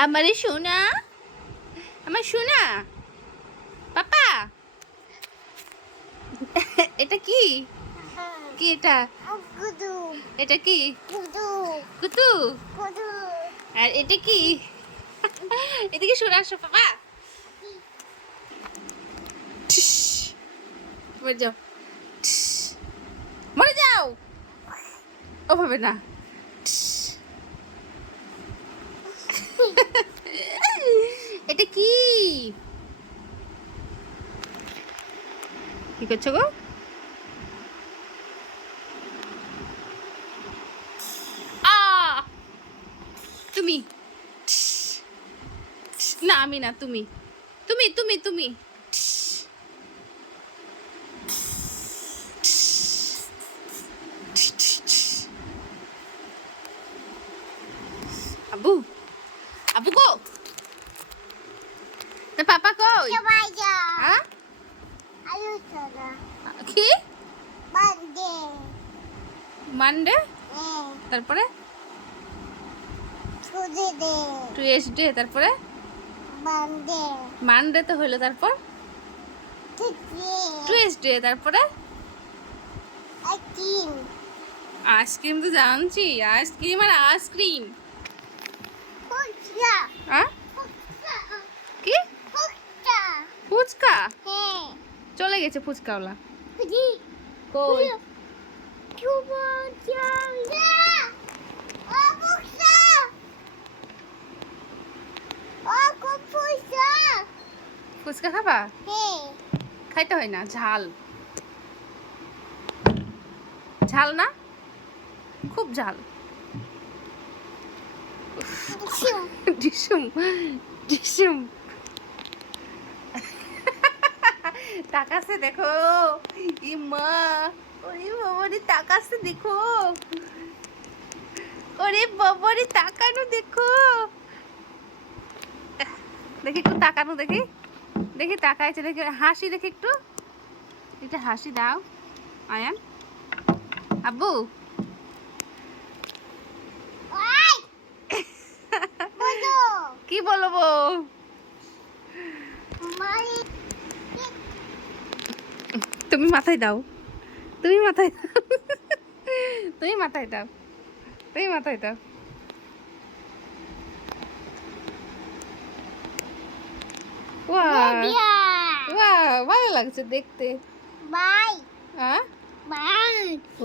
আমার সোনা, আমার সোনা পাপা। এটা কি? কি এটা? এটা কি? কুতু। আর এটা কি? এটা কি সোনা? আসো পাপা, মরে যাও, মরে যাও। ওভাবে না। এটা কি? কি করছো গো? তুমি না, আমি না, তুমি তুমি তুমি তুমি আবু, আবু গো, তা পাপা কই? হ্যাঁ কি? মানডে, তারপরে টুয়েসডে, তারপরে মানডে তো হইলো, তারপর টুয়েসডে, তারপরে আইসক্রিম তো জানছি, আইসক্রিম আর আইসক্রিম। কি ফুচকা? চলে গেছে ফুচকাওয়ালা। কই? ফুচকা খাবা? খাইতে হয় না, ঝাল ঝাল না, খুব ঝাল। ডিসুম ডিসুম তাকাছে দেখো, ইমা, ওরে বাবারে তাকাছে দেখো, ওরে বাবারে তাকানো দেখো, দেখি একটু তাকানো, দেখি দেখি তাকাইছে, দেখি হাসি, দেখি একটু, এটা হাসি দাও আয়ান। আব্বু কি বলবো? তুমি মাথায় দাও, তুমি মাথায় দাও, তুমি মাথায় দাও, তুমি মাথায় দাও। ভালো লাগছে দেখতে।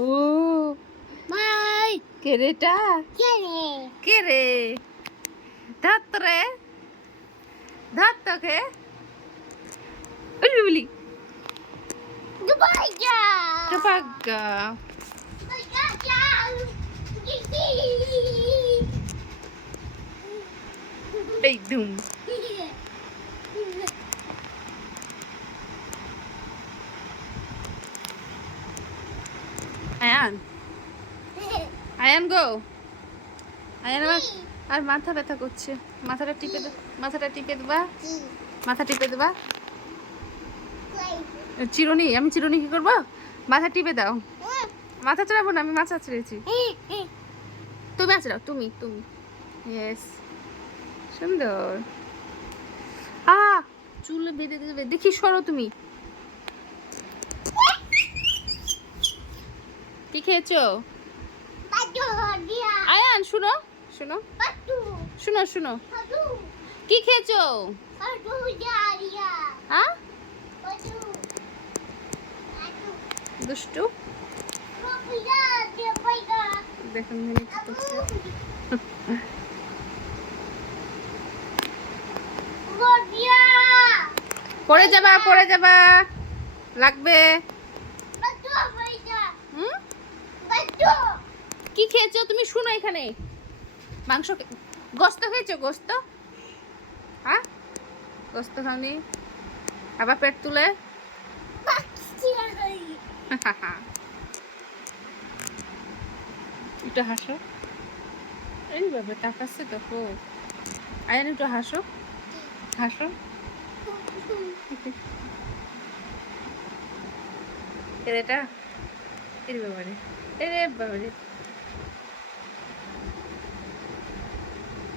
ও কে রে এটা? কে রে? ধর রে, ধর তোকে বলি টুপাগা। এই দুম আয়ান, আয়ান গো, আয়ান আর মাথা ব্যথা করছে, মাথাটা টিপে দে, মাথাটা টিপে দেবা, মাথা টিপে দেবা। চিরুনি, আমি চিরুনি কি করবো? মাথা টিপে দাও। মাথা চড়াবো না, আমি মাথা ছেড়েছি, তুমি আছড়াও, তুমি তুমি। ইয়েস, সুন্দর। চুল বেঁধে দেবে, দেখি সরো তুমি। কি খেয়েছো? আয়ান শুনো, শুনো, শুনো, শুনো, কি খেয়েছো? হ্যাঁ দুষ্টু, দেখুন মিনিট পড়ে যাবা, পড়ে যাবা, লাগবে। কি খেয়েছো তুমি? শুনো, এখানে মাংস, গোস্ত খেয়েছো? গোস্ত? হ্যাঁ গোস্ত খাওনি, আবার পেট তুলে। একটু হাসো, এইভাবে তাকাচ্ছে তো খুব। আয়ান একটু হাসো, হাসো। এটা এর ব্যাপারে, এরে বাবারে,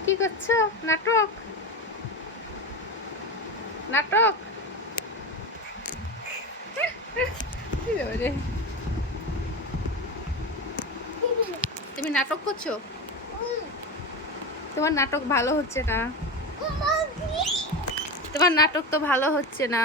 কি করছো? নাটক নাটক কি ব্যাপারে? তুমি নাটক করছো? তোমার নাটক ভালো হচ্ছে না। তোমার নাটক তো ভালো হচ্ছে না।